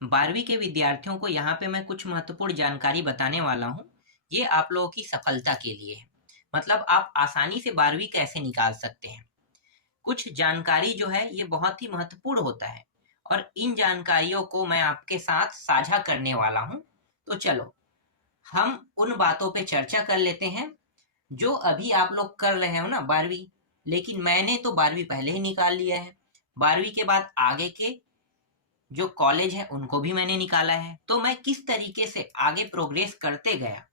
12वीं के विद्यार्थियों को यहाँ पे मैं कुछ महत्वपूर्ण जानकारी बताने वाला हूँ। ये आप लोगों की सफलता के लिए है। मतलब आप आसानी से 12वीं कैसे निकाल सकते हैं। कुछ जानकारी जो है ये बहुत ही महत्वपूर्ण होता है और इन जानकारियों को मैं आपके साथ साझा करने वाला हूँ। तो चलो हम उन बातों पे चर्चा कर लेते हैं जो अभी आप लोग कर रहे हो ना 12वीं। लेकिन मैंने तो 12वीं पहले ही निकाल लिया है। 12वीं के बाद आगे के जो कॉलेज है उनको भी मैंने निकाला है। तो मैं किस तरीके से आगे प्रोग्रेस करते गया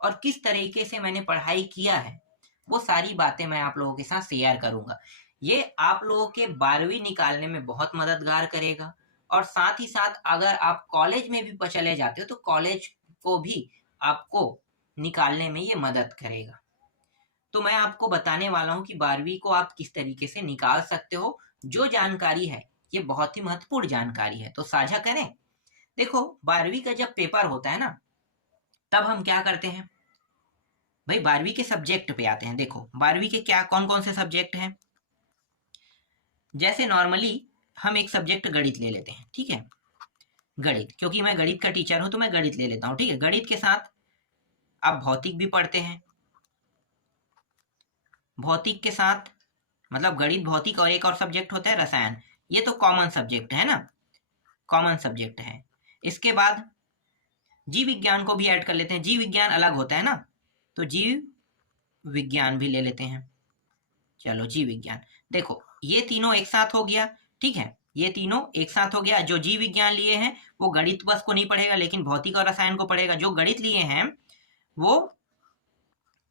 और किस तरीके से मैंने पढ़ाई किया है, वो सारी बातें मैं आप लोगों के साथ शेयर करूंगा। ये आप लोगों के 12वीं निकालने में बहुत मददगार करेगा और साथ ही साथ अगर आप कॉलेज में भी चले जाते हो तो कॉलेज को भी आपको निकालने में ये मदद करेगा। तो मैं आपको बताने वाला हूँ कि 12वीं को आप किस तरीके से निकाल सकते हो। जो जानकारी है ये बहुत ही महत्वपूर्ण जानकारी है, तो साझा करें। देखो 12वीं का जब पेपर होता है ना, तब हम क्या करते हैं भाई, 12वीं के सब्जेक्ट पे आते हैं। देखो 12वीं के क्या कौन कौन से सब्जेक्ट हैं। जैसे नॉर्मली हम एक सब्जेक्ट गणित ले लेते हैं, ठीक है। गणित, क्योंकि मैं गणित का टीचर हूं तो मैं गणित ले लेता हूं, ठीक है। गणित के साथ आप भौतिक भी पढ़ते हैं। भौतिक के साथ मतलब गणित, भौतिक और एक और सब्जेक्ट होता है रसायन। ये तो कॉमन सब्जेक्ट है ना, कॉमन सब्जेक्ट है। इसके बाद जीव विज्ञान को भी ऐड कर लेते हैं। जीव विज्ञान अलग होता है ना, तो जीव विज्ञान भी ले लेते हैं। चलो जीव विज्ञान, देखो ये तीनों एक साथ हो गया, ठीक है। ये तीनों एक साथ हो गया। जो जीव विज्ञान लिए हैं वो गणित बस को नहीं पढ़ेगा, लेकिन भौतिक और रसायन को पढ़ेगा। जो गणित लिए हैं वो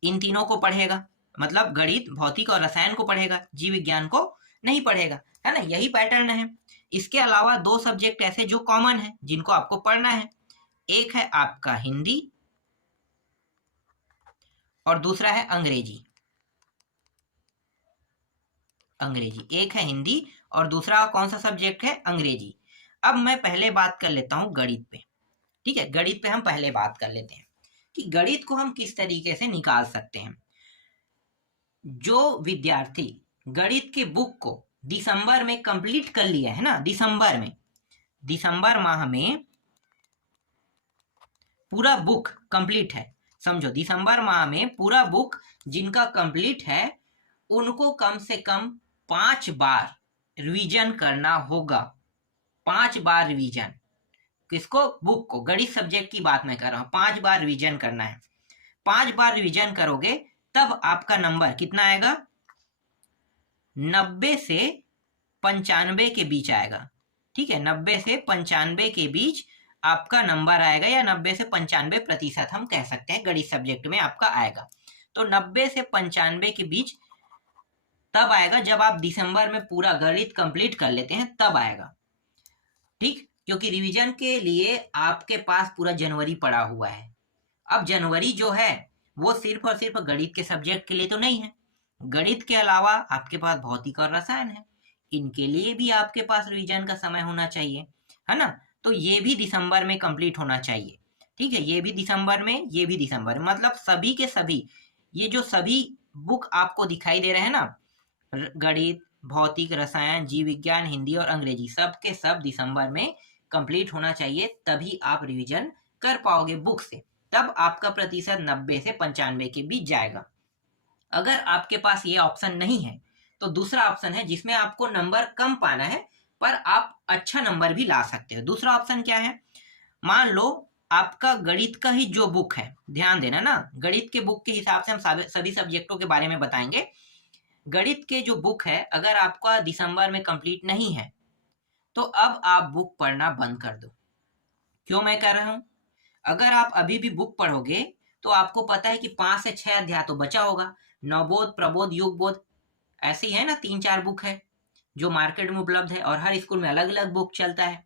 इन तीनों को पढ़ेगा, मतलब गणित, भौतिक और रसायन को पढ़ेगा, जीव विज्ञान को नहीं पढ़ेगा, है ना। यही पैटर्न है। इसके अलावा दो सब्जेक्ट ऐसे जो कॉमन है जिनको आपको पढ़ना है। एक है आपका हिंदी और दूसरा है अंग्रेजी। अंग्रेजी, एक है हिंदी और दूसरा कौन सा सब्जेक्ट है, अंग्रेजी। अब मैं पहले बात कर लेता हूं गणित पे, ठीक है। गणित पे हम पहले बात कर लेते हैं कि गणित को हम किस तरीके से निकाल सकते हैं। जो विद्यार्थी गणित के बुक को दिसंबर में कंप्लीट कर लिया है ना, दिसंबर माह में पूरा बुक कंप्लीट है, समझो दिसंबर माह में पूरा बुक जिनका कंप्लीट है उनको कम से कम 5 बार रिवीजन करना होगा। 5 बार रिवीजन, किसको, बुक को, गणित सब्जेक्ट की बात मैं कर रहा हूं। 5 बार रिवीजन करना है। 5 बार रिवीजन करोगे तब आपका नंबर कितना आएगा, 90 से 95 के बीच आएगा, ठीक है। 90 से 95 के बीच आपका नंबर आएगा, या 90 से 95% हम कह सकते हैं गणित सब्जेक्ट में आपका आएगा। तो 90 से 95 के बीच तब आएगा जब आप दिसंबर में पूरा गणित कंप्लीट कर लेते हैं, तब आएगा, ठीक। क्योंकि रिवीजन के लिए आपके पास पूरा जनवरी पड़ा हुआ है। अब जनवरी जो है वो सिर्फ और सिर्फ गणित के सब्जेक्ट के लिए तो नहीं है। गणित के अलावा आपके पास भौतिक और रसायन है, इनके लिए भी आपके पास रिवीजन का समय होना चाहिए, है ना। तो ये भी दिसंबर में कंप्लीट होना चाहिए, ठीक है। ये भी दिसंबर में, ये भी दिसंबर में, मतलब सभी के सभी, ये जो सभी बुक आपको दिखाई दे रहे हैं ना, गणित, भौतिक, रसायन, जीव विज्ञान, हिंदी और अंग्रेजी, सब के सब दिसंबर में कंप्लीट होना चाहिए। तभी आप रिवीजन कर पाओगे बुक से, तब आपका प्रतिशत 90 से 95 के बीच जाएगा। अगर आपके पास ये ऑप्शन नहीं है तो दूसरा ऑप्शन है जिसमें आपको नंबर कम पाना है पर आप अच्छा नंबर भी ला सकते हो। दूसरा ऑप्शन क्या है, मान लो आपका गणित का ही जो बुक है, ध्यान देना ना, गणित के बुक के हिसाब से हम सभी सब्जेक्टों के बारे में बताएंगे। गणित के जो बुक है अगर आपका दिसंबर में कंप्लीट नहीं है तो अब आप बुक पढ़ना बंद कर दो। क्यों मैं कह रहा हूं, अगर आप अभी भी बुक पढ़ोगे तो आपको पता है कि 5 से 6 अध्याय तो बचा होगा। नवबोध, प्रबोध, युग बोध, ऐसे ही है ना, 3-4 बुक है जो मार्केट में उपलब्ध है और हर स्कूल में अलग अलग बुक चलता है।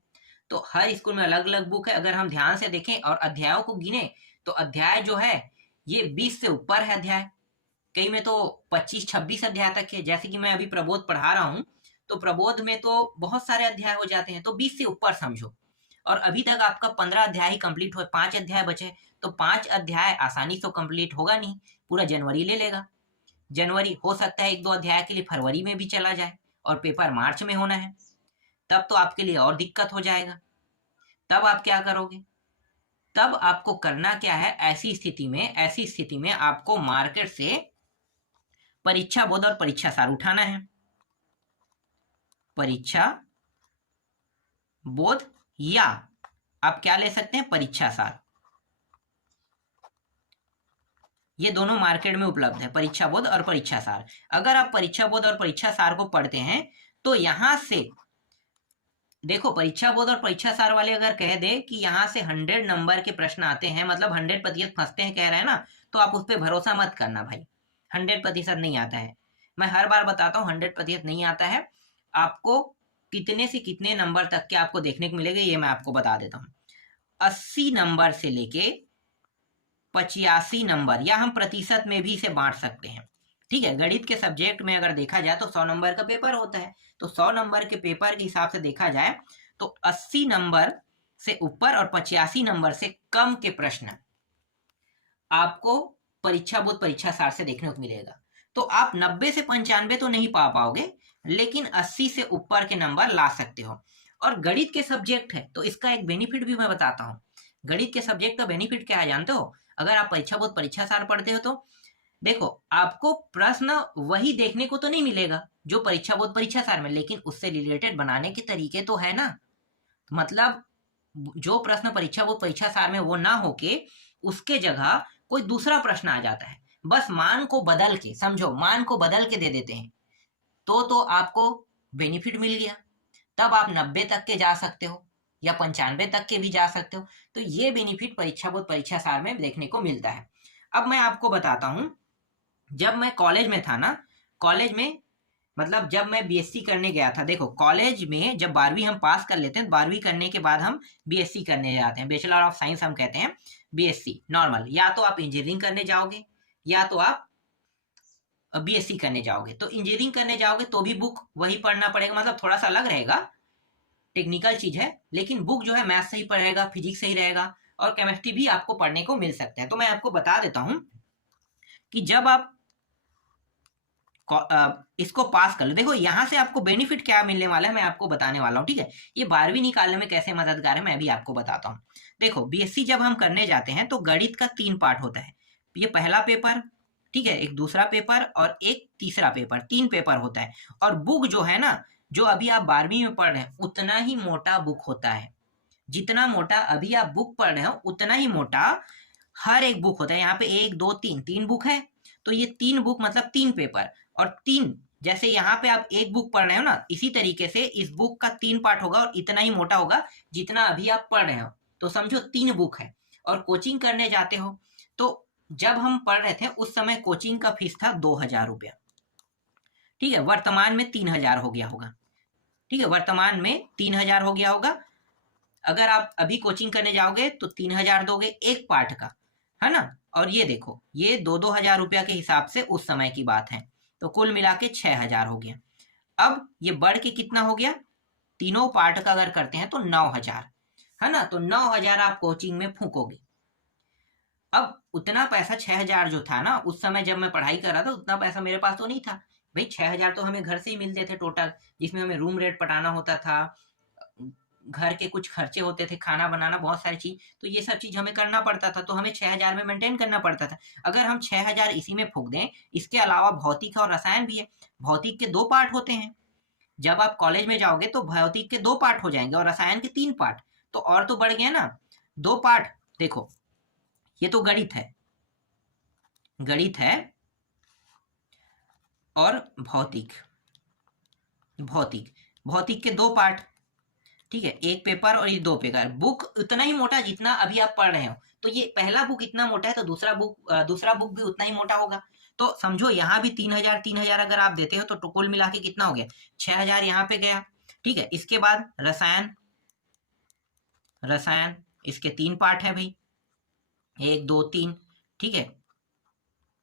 तो हर स्कूल में अलग अलग बुक है। अगर हम ध्यान से देखें और अध्यायों को गिने तो अध्याय जो है ये 20 से ऊपर है अध्याय, कई में तो 25-26 अध्याय तक है। जैसे कि मैं अभी प्रबोध पढ़ा रहा हूँ तो प्रबोध में तो बहुत सारे अध्याय हो जाते हैं, तो 20 से ऊपर समझो। और अभी तक आपका 15 अध्याय ही कंप्लीट हुए, 5 अध्याय बचे, तो 5 अध्याय आसानी से कंप्लीट होगा नहीं, पूरा जनवरी ले लेगा। जनवरी हो सकता है 1-2 अध्याय के लिए फरवरी में भी चला जाए और पेपर मार्च में होना है, तब तो आपके लिए और दिक्कत हो जाएगा। तब आप क्या करोगे, तब आपको करना क्या है, ऐसी स्थिति में आपको मार्केट से परीक्षा बोध और परीक्षा सार उठाना है। परीक्षा बोध या आप क्या ले सकते हैं, परीक्षा सार। ये दोनों मार्केट में उपलब्ध है, परीक्षा बोध और परीक्षा सार। अगर आप परीक्षा बोध और परीक्षा सार को पढ़ते हैं तो यहां से देखो, परीक्षा बोध और परीक्षा सार वाले अगर कह दे कि यहां से 100 नंबर के प्रश्न आते हैं, मतलब 100% फंसते हैं कह रहे हैं ना, तो आप उस पर भरोसा मत करना भाई। 100% नहीं आता है, मैं हर बार बताता हूँ 100% नहीं आता है। आपको कितने से कितने नंबर तक के आपको देखने को मिलेंगे ये मैं आपको बता देता हूँ। 80 नंबर से लेके 85 नंबर, या हम प्रतिशत में भी इसे बांट सकते हैं। ठीक है, गणित के सब्जेक्ट में अगर देखा जाए तो 100 नंबर का पेपर होता है, तो 100 नंबर के पेपर के हिसाब से देखा जाए तो 80 नंबर से ऊपर और 85 नंबर से कम के प्रश्न आपको परीक्षा बोध परीक्षा सार से देखने को मिलेगा। तो आप 90 से 95 तो नहीं पा पाओगे, लेकिन 80 से ऊपर के नंबर ला सकते हो। और गणित के सब्जेक्ट है तो इसका एक बेनिफिट भी मैं बताता हूँ। गणित के सब्जेक्ट का बेनिफिट क्या है जानते हो, अगर आप परीक्षा बोध परीक्षा सार पढ़ते हो तो देखो, आपको प्रश्न वही देखने को तो नहीं मिलेगा जो परीक्षा बोध परीक्षा सार में, लेकिन उससे रिलेटेड बनाने के तरीके तो है ना। मतलब जो प्रश्न परीक्षा बोध परीक्षा सार में वो ना होके उसके जगह कोई दूसरा प्रश्न आ जाता है, बस मान को बदल के, समझो मान को बदल के दे देते हैं, तो आपको बेनिफिट मिल गया। तब आप 90 तक के जा सकते हो या 95 तक के भी जा सकते हो। तो ये बेनिफिट परीक्षा बोध परीक्षा सार में देखने को मिलता है। अब मैं आपको बताता हूं, जब मैं कॉलेज में था ना, कॉलेज में मतलब जब मैं बीएससी करने गया था, देखो कॉलेज में जब 12वीं हम पास कर लेते हैं, 12वीं करने के बाद हम बीएससी करने जाते हैं, बैचलर ऑफ साइंस हम कहते हैं बीएससी नॉर्मल। या तो आप इंजीनियरिंग करने जाओगे या तो आप बीएससी करने जाओगे। तो इंजीनियरिंग करने जाओगे तो भी बुक वही पढ़ना पड़ेगा, मतलब थोड़ा सा अलग रहेगा, टेक्निकल चीज है, लेकिन बुक जो है मैथ से ही पढ़ेगा, फिजिक्स से ही रहेगा, और केमिस्ट्री भी आपको पढ़ने को मिल सकता है। तो मैं आपको बता देता हूं कि जब आप इसको पास कर लो, देखो यहां से आपको बेनिफिट क्या मिलने वाला है मैं आपको बताने वाला हूँ। ठीक है, ये 12वीं निकालने में कैसे मददगार है मैं भी आपको बताता हूँ। देखो बीएससी जब हम करने जाते हैं तो गणित का 3 पार्ट होता है। ये पहला पेपर, ठीक है, एक दूसरा पेपर और एक तीसरा पेपर, 3 पेपर होता है। और बुक जो है ना, जो अभी आप 12वीं में पढ़ रहे हैं उतना ही मोटा बुक होता है। जितना मोटा अभी आप बुक पढ़ रहे हो उतना ही मोटा हर एक बुक होता है। यहाँ पे 1 2 3 3 बुक है, तो ये 3 बुक मतलब 3 पेपर। और 3, जैसे यहाँ पे आप एक बुक पढ़ रहे हो ना, इसी तरीके से इस बुक का 3 पार्ट होगा और इतना ही मोटा होगा जितना अभी आप पढ़ रहे हो। तो समझो 3 बुक है। और कोचिंग करने जाते हो तो जब हम पढ़ रहे थे उस समय कोचिंग का फीस था 2000 रुपया। ठीक है, वर्तमान में 3000 हो गया होगा। ठीक है, वर्तमान में 3000 हो गया होगा। अगर आप अभी कोचिंग करने जाओगे तो 3000 दोगे एक पार्ट का, है ना। और ये देखो, ये 2-2 हजार रुपया के हिसाब से उस समय की बात है, तो कुल मिला के 6000 हो गया। अब ये बढ़ के कितना हो गया, तीनों पार्ट का अगर करते हैं तो 9000, है ना। तो 9000 आप कोचिंग में फूकोगे। अब उतना पैसा 6000 जो था ना उस समय जब मैं पढ़ाई कर रहा था, उतना पैसा मेरे पास तो नहीं था भाई। 6000 तो हमें घर से ही मिलते थे टोटल, जिसमें हमें रूम रेंट पटाना होता था, घर के कुछ खर्चे होते थे, खाना बनाना, बहुत सारी चीज, तो ये सब चीज हमें करना पड़ता था। तो हमें 6000 में मेंटेन करना पड़ता था। अगर हम 6000 इसी में फूक दें, इसके अलावा भौतिक और रसायन भी है। भौतिक के 2 पार्ट होते हैं, जब आप कॉलेज में जाओगे तो भौतिक के 2 पार्ट हो जाएंगे और रसायन के 3 पार्ट, तो और तो बढ़ गया ना 2 पार्ट। देखो ये तो गणित है, गणित है और भौतिक, भौतिक भौतिक के 2 पार्ट। ठीक है, एक पेपर और ये 2 पेपर। बुक उतना ही मोटा जितना अभी आप पढ़ रहे हो, तो ये पहला बुक इतना मोटा है तो दूसरा बुक भी उतना ही मोटा होगा। तो समझो यहाँ भी 3000 अगर आप देते हो तो कुल मिला के कितना हो गया, 6000 यहाँ पे गया। ठीक है, इसके बाद रसायन, रसायन इसके 3 पार्ट है भाई, 1 2 3। ठीक है,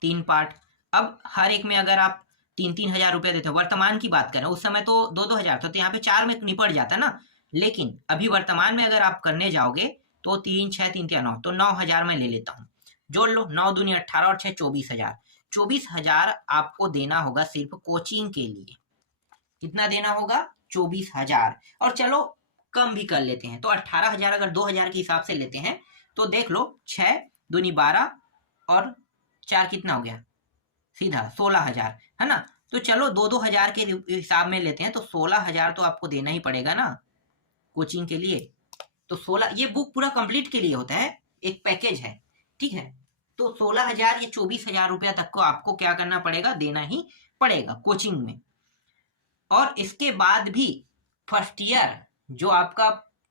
3 पार्ट। अब हर एक में अगर आप 3-3 हजार रुपया देते हो, वर्तमान की बात करें, उस समय तो 2-2 हजार था, तो यहाँ पे 4 में निपट जाता ना। लेकिन अभी वर्तमान में अगर आप करने जाओगे तो 3 6 3 3 9, तो 9000 में ले लेता हूँ। जोड़ लो, 9 दूनी 18 और 6 24 हजार। 24 हजार आपको देना होगा सिर्फ कोचिंग के लिए। कितना देना होगा, 24 हजार। और चलो कम भी कर लेते हैं। तो 18,000 अगर 2,000 के हिसाब से लेते हैं तो देख लो 6 दूनी 12 और 4 कितना हो गया, सीधा 16,000, है ना। तो चलो 2-2 हजार के हिसाब में लेते हैं तो 16,000 तो आपको देना ही पड़ेगा ना कोचिंग के लिए। तो 16, ये बुक पूरा कंप्लीट के लिए होता है, एक पैकेज है, ठीक है। तो 16,000 या 24,000 रुपया तक को आपको क्या करना पड़ेगा, देना ही पड़ेगा कोचिंग में। और इसके बाद भी फर्स्ट ईयर, जो आपका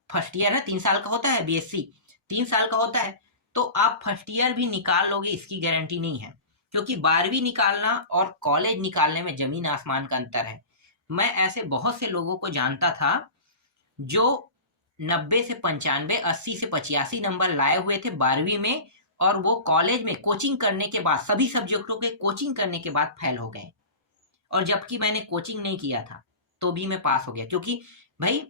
फर्स्ट ईयर है 3 साल का होता है, बीएससी 3 साल का होता है, तो आप फर्स्ट ईयर भी निकाल लोगे इसकी गारंटी नहीं है, क्योंकि 12वीं निकालना और कॉलेज निकालने में जमीन आसमान का अंतर है। मैं ऐसे बहुत से लोगों को जानता था जो 90 से 95, 80 से 85 नंबर लाए हुए थे 12वीं में, और वो कॉलेज में कोचिंग करने के बाद, सभी सब्जेक्टों के कोचिंग करने के बाद फेल हो गए। और जबकि मैंने कोचिंग नहीं किया था तो भी मैं पास हो गया, क्योंकि भाई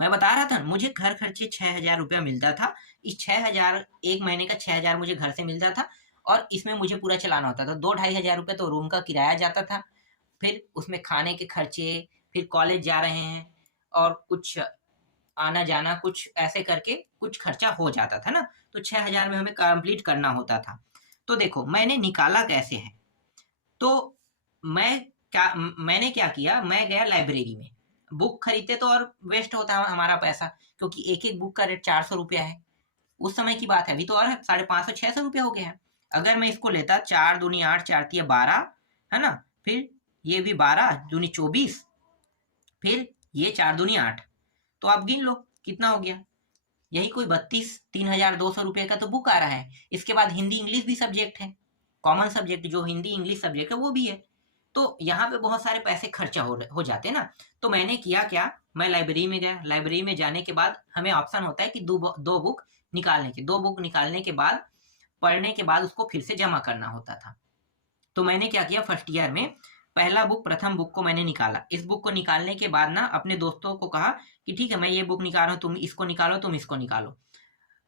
मैं बता रहा था मुझे घर खर्चे 6,000 रुपया मिलता था। इस 6,000, एक महीने का 6,000 मुझे घर से मिलता था, और इसमें मुझे पूरा चलाना होता था। 2-2,500 रुपये तो रूम का किराया जाता था, फिर उसमें खाने के खर्चे, फिर कॉलेज जा रहे हैं और कुछ आना जाना, कुछ ऐसे करके कुछ खर्चा हो जाता था ना। तो 6,000 में हमें कंप्लीट करना होता था। तो देखो मैंने निकाला कैसे है, तो मैंने क्या किया, मैं गया लाइब्रेरी में, बुक खरीदते तो और वेस्ट होता है हमारा पैसा, क्योंकि एक एक बुक का रेट 400 रुपया है। उस समय की बात है, अभी तो और 550-600 रुपया हो गया है। अगर मैं इसको लेता 4 दूनी 8, 4 तिया 12, है ना, फिर ये भी 12 दूनी 24, फिर ये 4 दूनी 8, तो आप गिन लो कितना हो गया, यही कोई 3,200 रुपये का तो बुक आ रहा है। इसके बाद हिंदी इंग्लिश भी सब्जेक्ट है, कॉमन सब्जेक्ट जो हिंदी इंग्लिश सब्जेक्ट है वो भी है। तो यहाँ पे बहुत सारे पैसे खर्चा हो जाते हैं ना। तो मैंने किया क्या, मैं लाइब्रेरी में गया। लाइब्रेरी में जाने के बाद हमें ऑप्शन होता है कि दो बुक निकालने के, 2 बुक निकालने के बाद, पढ़ने के बाद उसको फिर से जमा करना होता था। तो मैंने क्या किया, फर्स्ट ईयर में पहला बुक, प्रथम बुक को मैंने निकाला। इस बुक को निकालने के बाद ना अपने दोस्तों को कहा कि ठीक है मैं ये बुक निकाल रहा हूँ, तुम इसको निकालो, तुम इसको निकालो।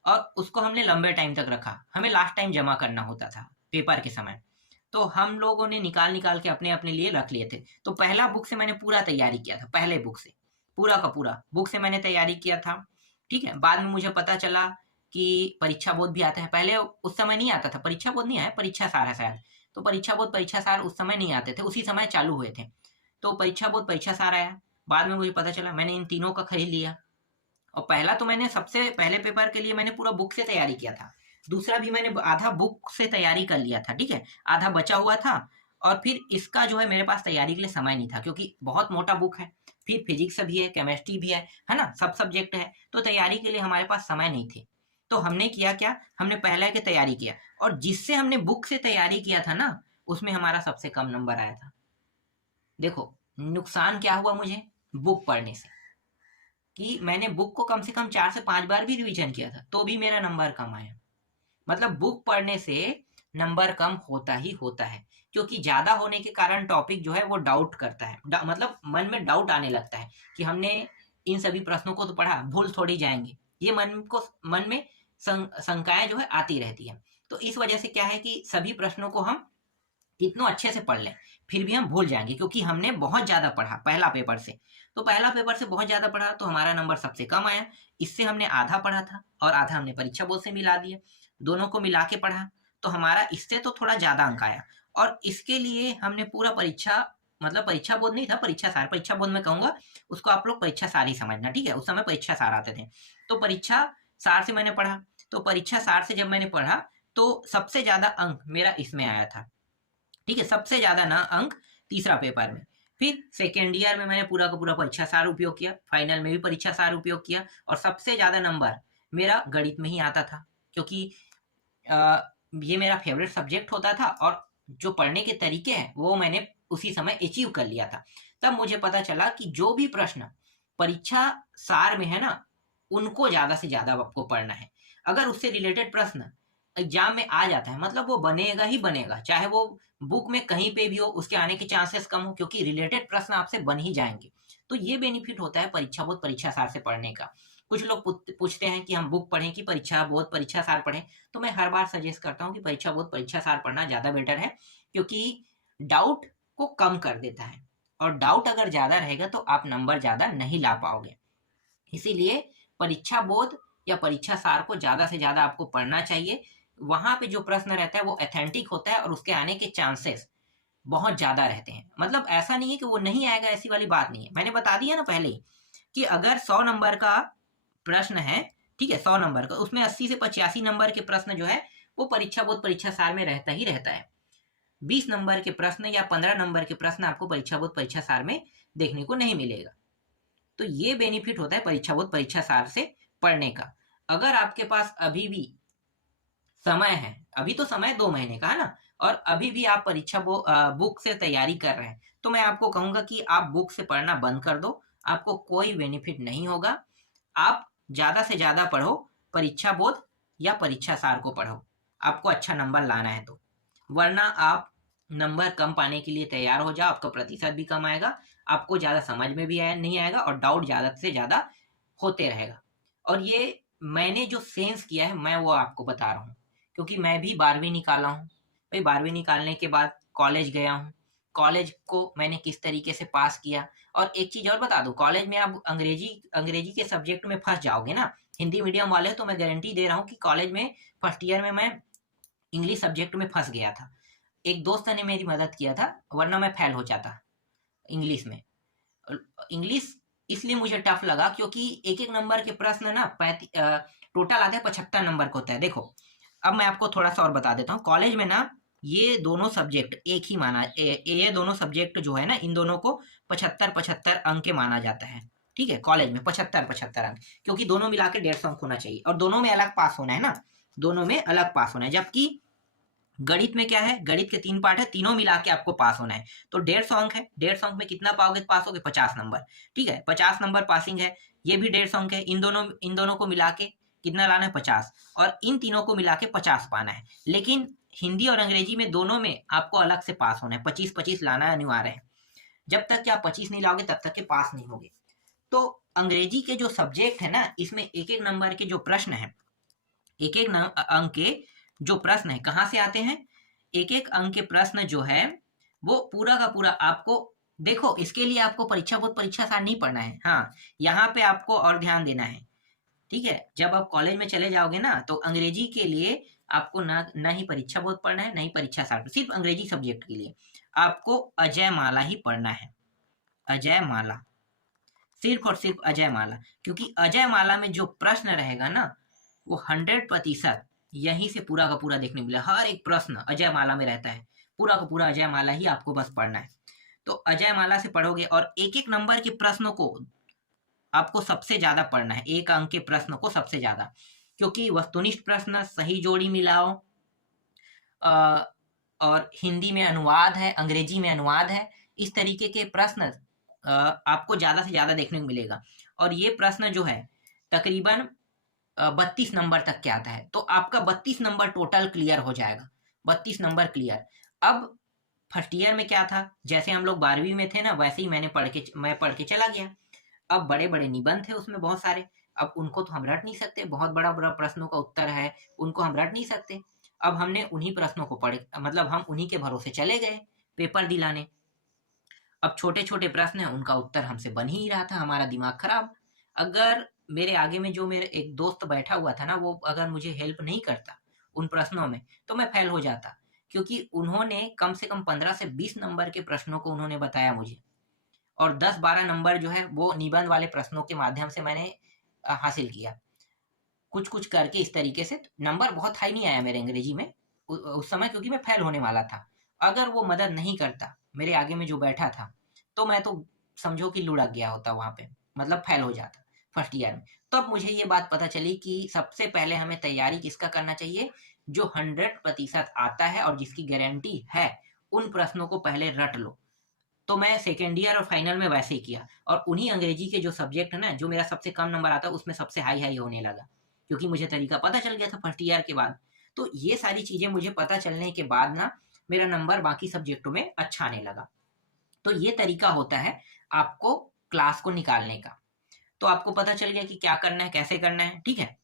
और उसको हमने लंबे टाइम तक रखा, हमें लास्ट टाइम जमा करना होता था पेपर के समय। तो हम लोगों ने निकाल के अपने अपने लिए रख लिए थे। तो पहला बुक से मैंने पूरा तैयारी किया था, पहले बुक से पूरा का पूरा बुक से मैंने तैयारी किया था, ठीक है। बाद में मुझे पता चला कि परीक्षा बोध भी आता है, पहले उस समय नहीं आता था, परीक्षा बोध नहीं आया, परीक्षा सार है शायद। तो परीक्षा बोध परीक्षा सार उस समय नहीं आते थे, उसी समय चालू हुए थे। तो परीक्षा बोध परीक्षा सार आया, बाद में मुझे पता चला, मैंने इन तीनों का खरीद लिया। और पहला तो मैंने सबसे पहले पेपर के लिए मैंने पूरा बुक से तैयारी किया था, दूसरा भी मैंने आधा बुक से तैयारी कर लिया था, ठीक है, आधा बचा हुआ था। और फिर इसका जो है मेरे पास तैयारी के लिए समय नहीं था, क्योंकि बहुत मोटा बुक है, फिर फिजिक्स भी है, केमिस्ट्री भी है ना, सब सब्जेक्ट है, तो तैयारी के लिए हमारे पास समय नहीं थे। तो हमने किया क्या, हमने पहले की तैयारी किया, और जिससे हमने बुक से तैयारी किया था ना उसमें हमारा सबसे कम नंबर आया था। देखो नुकसान क्या हुआ मुझे बुक पढ़ने से, कि मैंने बुक को कम से कम 4 से 5 बार भी रिवीजन किया था तो भी मेरा नंबर कम आया। मतलब बुक पढ़ने से नंबर कम होता ही होता है, क्योंकि ज्यादा होने के कारण टॉपिक जो है वो डाउट करता है, मतलब मन में डाउट आने लगता है कि हमने इन सभी प्रश्नों को तो पढ़ा, भूल थोड़ी जाएंगे, ये मन में शंकाएं जो है आती रहती है। तो इस वजह से क्या है कि सभी प्रश्नों को हम कितनों अच्छे से पढ़ लें फिर भी हम भूल जाएंगे, क्योंकि हमने बहुत ज्यादा पढ़ा पहला पेपर से। तो पहला पेपर से बहुत ज्यादा पढ़ा तो हमारा नंबर सबसे कम आया। इससे हमने आधा पढ़ा था और आधा हमने परीक्षा बोर्ड से मिला दिया, दोनों को मिला के पढ़ा, तो हमारा इससे तो थोड़ा ज्यादा अंक आया। और इसके लिए हमने पूरा परीक्षा, मतलब परीक्षा बोर्ड नहीं था, परीक्षा सार, परीक्षा बोर्ड में कहूंगा उसको, आप लोग परीक्षा सार ही समझना, ठीक है, उस समय परीक्षा सार आते थे। तो परीक्षा सार से मैंने पढ़ा, तो परीक्षा सार से जब मैंने पढ़ा तो सबसे ज्यादा अंक मेरा इसमें आया था, ठीक है, सबसे ज्यादा ना अंक तीसरा पेपर में। फिर सेकेंड ईयर में मैंने पूरा का पूरा परीक्षा सार उपयोग किया, फाइनल में भी परीक्षा सार उपयोग किया, और सबसे ज्यादा नंबर मेरा गणित में ही आता था, क्योंकि ये मेरा फेवरेट सब्जेक्ट होता था, और जो पढ़ने के तरीके हैं वो मैंने उसी समय अचीव कर लिया था। तब मुझे पता चला कि जो भी प्रश्न परीक्षा सार में है ना उनको ज्यादा से ज्यादा आपको पढ़ना है। अगर उससे रिलेटेड प्रश्न एग्जाम में आ जाता है मतलब वो बनेगा ही बनेगा, चाहे वो बुक में कहीं पे भी हो, उसके आने के चांसेस कम हो, क्योंकि रिलेटेड प्रश्न आपसे बन ही जाएंगे। तो ये बेनिफिट होता है परीक्षा बोध परीक्षा सार से पढ़ने का। कुछ लोग पूछते हैं कि हम बुक पढ़ें कि परीक्षा बोध परीक्षा सार पढ़ें, तो मैं हर बार सजेस्ट करता हूँ कि परीक्षा बोध परीक्षा सार पढ़ना ज्यादा बेटर है, क्योंकि डाउट को कम कर देता है, और डाउट अगर ज्यादा रहेगा तो आप नंबर ज्यादा नहीं ला पाओगे। इसीलिए परीक्षा बोध या परीक्षा सार को ज्यादा से ज्यादा आपको पढ़ना चाहिए। वहां पे जो प्रश्न रहता है वो ऑथेंटिक होता है और उसके आने के चांसेस बहुत ज्यादा रहते हैं। मतलब ऐसा नहीं है कि वो नहीं आएगा, ऐसी वाली बात नहीं है। मैंने बता दिया ना पहले ही कि अगर 100 नंबर का प्रश्न है, ठीक है, 100 नंबर का, उसमें 80 से 85 नंबर के प्रश्न जो है वो परीक्षा बोध परीक्षा सार में रहता ही रहता है। 20 नंबर के प्रश्न या 15 नंबर के प्रश्न आपको परीक्षा बोध परीक्षा सार में देखने को नहीं मिलेगा। तो ये बेनिफिट होता है परीक्षा बोध परीक्षा सार से पढ़ने का। अगर आपके पास अभी भी समय है, अभी तो समय 2 महीने का है ना, और अभी भी आप परीक्षा बुक से तैयारी कर रहे हैं, तो मैं आपको कहूंगा कि आप बुक से पढ़ना बंद कर दो, आपको कोई बेनिफिट नहीं होगा। आप ज्यादा से ज्यादा पढ़ो, परीक्षा बोध या परीक्षा सार को पढ़ो, आपको अच्छा नंबर लाना है तो। वरना आप नंबर कम पाने के लिए तैयार हो जाओ, आपका प्रतिशत भी कम आएगा, आपको ज्यादा समझ में भी नहीं आएगा और डाउट ज्यादा से ज्यादा होते रहेगा। और ये मैंने जो सेंस किया है मैं वो आपको बता रहा हूँ, क्योंकि मैं भी 12वीं निकाला हूँ भाई। 12वीं निकालने के बाद कॉलेज गया हूँ, कॉलेज को मैंने किस तरीके से पास किया। और एक चीज और बता दूं, कॉलेज में आप अंग्रेजी के सब्जेक्ट में फंस जाओगे ना, हिंदी मीडियम वाले, तो मैं गारंटी दे रहा हूँ कि कॉलेज में फर्स्ट ईयर में मैं इंग्लिश सब्जेक्ट में फंस गया था। एक दोस्त ने मेरी मदद किया था, वरना मैं फेल हो जाता इंग्लिश में। इंग्लिश इसलिए मुझे टफ लगा क्योंकि एक एक नंबर के प्रश्न ना टोटल आते हैं 75 नंबर का होता है। देखो अब मैं आपको थोड़ा सा और बता देता हूँ। कॉलेज में ना ये दोनों सब्जेक्ट एक ही माना, ये दोनों सब्जेक्ट जो है ना, इन दोनों को 75-75 अंक के माना जाता है। ठीक है, कॉलेज में 75-75 अंक, क्योंकि दोनों मिला के 150 अंक होना चाहिए और दोनों में अलग पास होना है ना, दोनों में अलग पास होना है। जबकि गणित में क्या है, गणित के 3 पार्ट है, तीनों मिला के आपको पास होना है। तो 150 अंक है, 150 अंक में कितना पाओगे तो पास होगे 50 नंबर। ठीक है, 50 नंबर पासिंग है, ये भी 150 अंक है। इन दोनों को मिला के कितना लाना है 50, और इन तीनों को मिला के 50 पाना है। लेकिन हिंदी और अंग्रेजी में दोनों में आपको अलग से पास होना है, 25-25 लाना अनिवार्य है। जब तक कि आप 25 नहीं लाओगे तब तक के पास नहीं होगे। तो अंग्रेजी के जो सब्जेक्ट है ना, इसमें एक एक नंबर के जो प्रश्न है, एक एक अंक के जो प्रश्न है कहाँ से आते हैं, एक एक अंक के प्रश्न जो है वो पूरा का पूरा आपको, देखो इसके लिए आपको परीक्षा बोध परीक्षा सार नहीं पढ़ना है। हाँ, यहाँ पे आपको और ध्यान देना है। ठीक है, जब आप कॉलेज में चले जाओगे ना, तो अंग्रेजी के लिए आपको ना ही परीक्षा बोध पढ़ना है, ना ही परीक्षा सार। सिर्फ अंग्रेजी सब्जेक्ट के लिए आपको अजय माला ही पढ़ना है, अजय माला, सिर्फ और सिर्फ अजय माला। क्योंकि अजय माला में जो प्रश्न रहेगा ना, वो 100% यहीं से पूरा का पूरा देखने मिला। हर एक प्रश्न अजय माला में रहता है, पूरा का पूरा अजय माला ही आपको बस पढ़ना है। तो अजय माला से पढ़ोगे और एक एक नंबर के प्रश्नों को आपको सबसे ज्यादा पढ़ना है, एक अंक के प्रश्न को सबसे ज्यादा, क्योंकि वस्तुनिष्ठ प्रश्न, सही जोड़ी मिलाओ, और हिंदी में अनुवाद है, अंग्रेजी में अनुवाद है, इस तरीके के प्रश्न आपको ज्यादा से ज्यादा देखने को मिलेगा। और ये प्रश्न जो है तकरीबन 32 नंबर तक के आता है, तो आपका 32 नंबर टोटल क्लियर हो जाएगा, 32 नंबर क्लियर। अब फर्स्ट ईयर में क्या था, जैसे हम लोग 12वीं में थे ना, वैसे ही मैं पढ़ के चला गया। अब बड़े बड़े निबंध थे उसमें बहुत सारे, अब उनको तो हम रट नहीं सकते, बहुत बड़ा बड़ा प्रश्नों का उत्तर है, उनको हम रट नहीं सकते। अब हमने उन्हीं प्रश्नों को पढ़े, मतलब हम उन्हीं के भरोसे चले गए पेपर दिलाने। अब छोटे छोटे प्रश्न है, उनका उत्तर हमसे बन ही रहा था, हमारा दिमाग खराब। अगर मेरे आगे में जो मेरे एक दोस्त बैठा हुआ था ना, वो अगर मुझे हेल्प नहीं करता उन प्रश्नों में, तो मैं फेल हो जाता। क्योंकि उन्होंने कम से कम 15 से 20 नंबर के प्रश्नों को उन्होंने बताया मुझे, और 10-12 नंबर जो है वो निबंध वाले प्रश्नों के माध्यम से मैंने हासिल किया। कुछ कुछ करके इस तरीके से नंबर बहुत हाई नहीं आया मेरे अंग्रेजी में उस समय, क्योंकि मैं फेल होने वाला था। अगर वो मदद नहीं करता मेरे आगे में जो बैठा था, तो मैं तो समझो कि लुढ़क गया होता वहां पे, मतलब फेल हो जाता फर्स्ट ईयर में। तब मुझे ये बात पता चली कि सबसे पहले हमें तैयारी किसका करना चाहिए, जो 100% आता है और जिसकी गारंटी है, उन प्रश्नों को पहले रट लो। तो मैं सेकेंड ईयर और फाइनल में वैसे ही किया, और उन्हीं अंग्रेजी के जो सब्जेक्ट है ना, जो मेरा सबसे कम नंबर आता है उसमें सबसे हाई हाई होने लगा, क्योंकि मुझे तरीका पता चल गया था फर्स्ट ईयर के बाद। तो ये सारी चीजें मुझे पता चलने के बाद ना, मेरा नंबर बाकी सब्जेक्टों में अच्छा आने लगा। तो ये तरीका होता है आपको क्लास को निकालने का। तो आपको पता चल गया कि क्या करना है, कैसे करना है, ठीक है।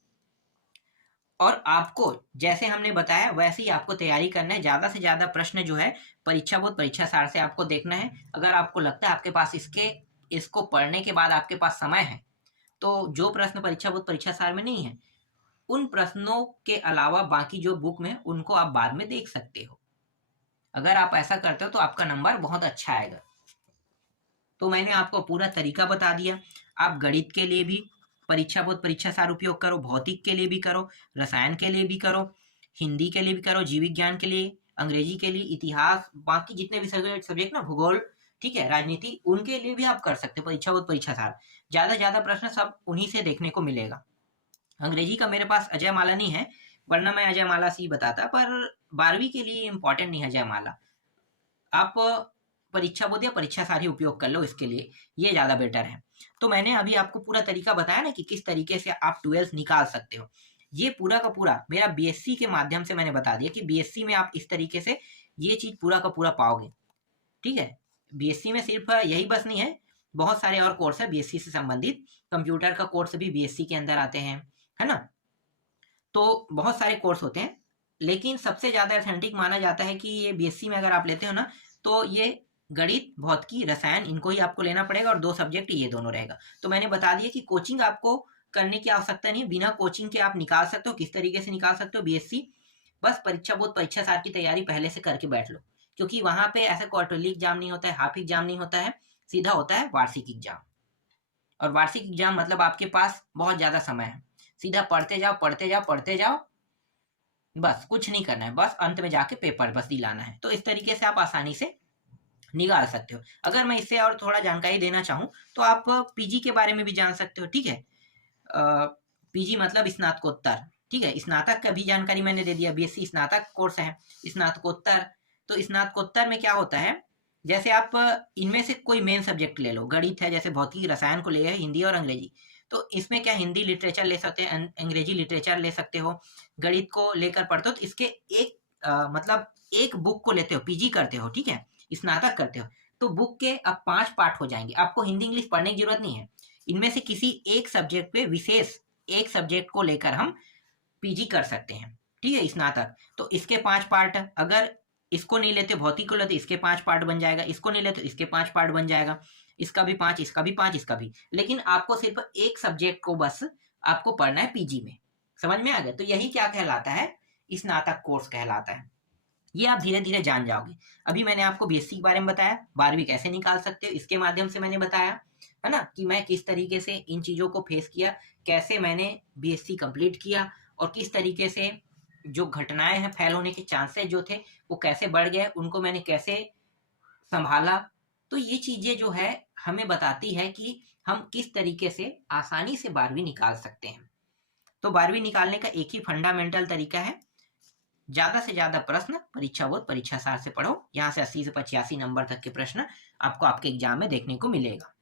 और आपको जैसे हमने बताया वैसे ही आपको तैयारी करना है। ज्यादा से ज्यादा प्रश्न जो है परीक्षा बोध परीक्षा सार से आपको देखना है। अगर आपको लगता है आपके पास इसको पढ़ने के बाद आपके पास समय है, तो जो प्रश्न परीक्षा बोध परीक्षा सार में नहीं है, उन प्रश्नों के अलावा बाकी जो बुक में उनको आप बाद में देख सकते हो। अगर आप ऐसा करते हो तो आपका नंबर बहुत अच्छा आएगा। तो मैंने आपको पूरा तरीका बता दिया। आप गणित के लिए भी परीक्षा बोध परीक्षा सार उपयोग करो, भौतिक के लिए भी करो, रसायन के लिए भी करो, हिंदी के लिए भी करो, जीव विज्ञान के लिए, अंग्रेजी के लिए, इतिहास, बाकी जितने भी सब्जेक्ट ना, भूगोल, ठीक है, राजनीति, उनके लिए भी आप कर सकते हो परीक्षा बोध परीक्षा सार। ज्यादा प्रश्न सब उन्हीं से देखने को मिलेगा। अंग्रेजी का मेरे पास अजय माला नहीं है, वरना मैं अजय माला से ही बताता, पर 12वीं के लिए इंपॉर्टेंट नहीं है अजय माला। आप परीक्षा बोध या परीक्षा सार ही उपयोग कर लो इसके लिए, ये ज़्यादा बेटर है। तो मैंने अभी आपको पूरा तरीका बताया ना कि किस तरीके से आप 12th निकाल सकते हो। ये पूरा का पूरा मेरा बीएससी के माध्यम से मैंने बता दिया कि बीएससी में आप इस तरीके से ये चीज़ पूरा का पूरा पाओगे, ठीक है। बीएससी में सिर्फ यही बस नहीं है, बहुत सारे और कोर्स है बीएससी से संबंधित। कंप्यूटर का कोर्स भी बीएससी के अंदर आते हैं, है ना। तो बहुत सारे कोर्स होते हैं, लेकिन सबसे ज़्यादा ऑथेंटिक माना जाता है कि ये बीएससी में अगर आप लेते हो ना, तो ये गणित, भौतिकी, रसायन, इनको ही आपको लेना पड़ेगा और 2 सब्जेक्ट ये दोनों रहेगा। तो मैंने बता दिया कि कोचिंग आपको करने की आवश्यकता नहीं है, बिना कोचिंग के आप निकाल सकते हो। किस तरीके से निकाल सकते हो बीएससी? बस परीक्षा बोध परीक्षा सार की तैयारी पहले से करके बैठ लो, क्योंकि वहां पे ऐसा क्वार्टरली एग्जाम नहीं होता है, हाफ एग्जाम नहीं होता है, सीधा होता है वार्षिक एग्जाम। और वार्षिक एग्जाम मतलब आपके पास बहुत ज्यादा समय है, सीधा पढ़ते जाओ पढ़ते जाओ पढ़ते जाओ, बस कुछ नहीं करना है, बस अंत में जाके पेपर बस दिलाना है। तो इस तरीके से आप आसानी से निकाल सकते हो। अगर मैं इससे और थोड़ा जानकारी देना चाहूँ तो आप पीजी के बारे में भी जान सकते हो, ठीक है। पीजी मतलब स्नातकोत्तर, ठीक है। स्नातक का भी जानकारी मैंने दे दिया, बीएससी स्नातक कोर्स है, स्नातकोत्तर। तो स्नातकोत्तर में क्या होता है, जैसे आप इनमें से कोई मेन सब्जेक्ट ले लो, गणित है, जैसे भौतिकी, रसायन को ले, हिंदी और अंग्रेजी। तो इसमें क्या हिंदी लिटरेचर ले सकते हैं, अंग्रेजी लिटरेचर ले सकते हो। गणित को लेकर पढ़ते हो तो इसके एक मतलब एक बुक को लेते हो, पीजी करते हो, ठीक है, स्नातक करते हो, तो बुक के अब 5 पार्ट हो जाएंगे। आपको हिंदी इंग्लिश पढ़ने की जरूरत नहीं है, इनमें से किसी एक सब्जेक्ट पे, विशेष एक सब्जेक्ट को लेकर हम पीजी कर सकते हैं, ठीक है, स्नातक। तो इसके 5 पार्ट, अगर इसको नहीं लेते, भौतिक को लेते, इसके 5 पार्ट बन जाएगा, इसको नहीं लेते इसके 5 पार्ट बन जाएगा, इसका भी 5, इसका भी 5, इसका भी। लेकिन आपको सिर्फ एक सब्जेक्ट को बस आपको पढ़ना है पीजी में, समझ में आ गया। तो यही क्या कहलाता है, स्नातक कोर्स कहलाता है। ये आप धीरे धीरे जान जाओगे। अभी मैंने आपको बीएससी के बारे में बताया, 12वीं कैसे निकाल सकते हो इसके माध्यम से मैंने बताया, है ना, कि मैं किस तरीके से इन चीज़ों को फेस किया, कैसे मैंने बीएससी कंप्लीट किया, और किस तरीके से जो घटनाएं हैं, फेल होने के चांसेस जो थे वो कैसे बढ़ गए, उनको मैंने कैसे संभाला। तो ये चीज़ें जो है हमें बताती है कि हम किस तरीके से आसानी से 12वीं निकाल सकते हैं। तो 12वीं निकालने का एक ही फंडामेंटल तरीका है, ज्यादा से ज्यादा प्रश्न परीक्षा बोध परीक्षा सार से पढ़ो। यहाँ से 80 से 85 नंबर तक के प्रश्न आपको आपके एग्जाम में देखने को मिलेगा।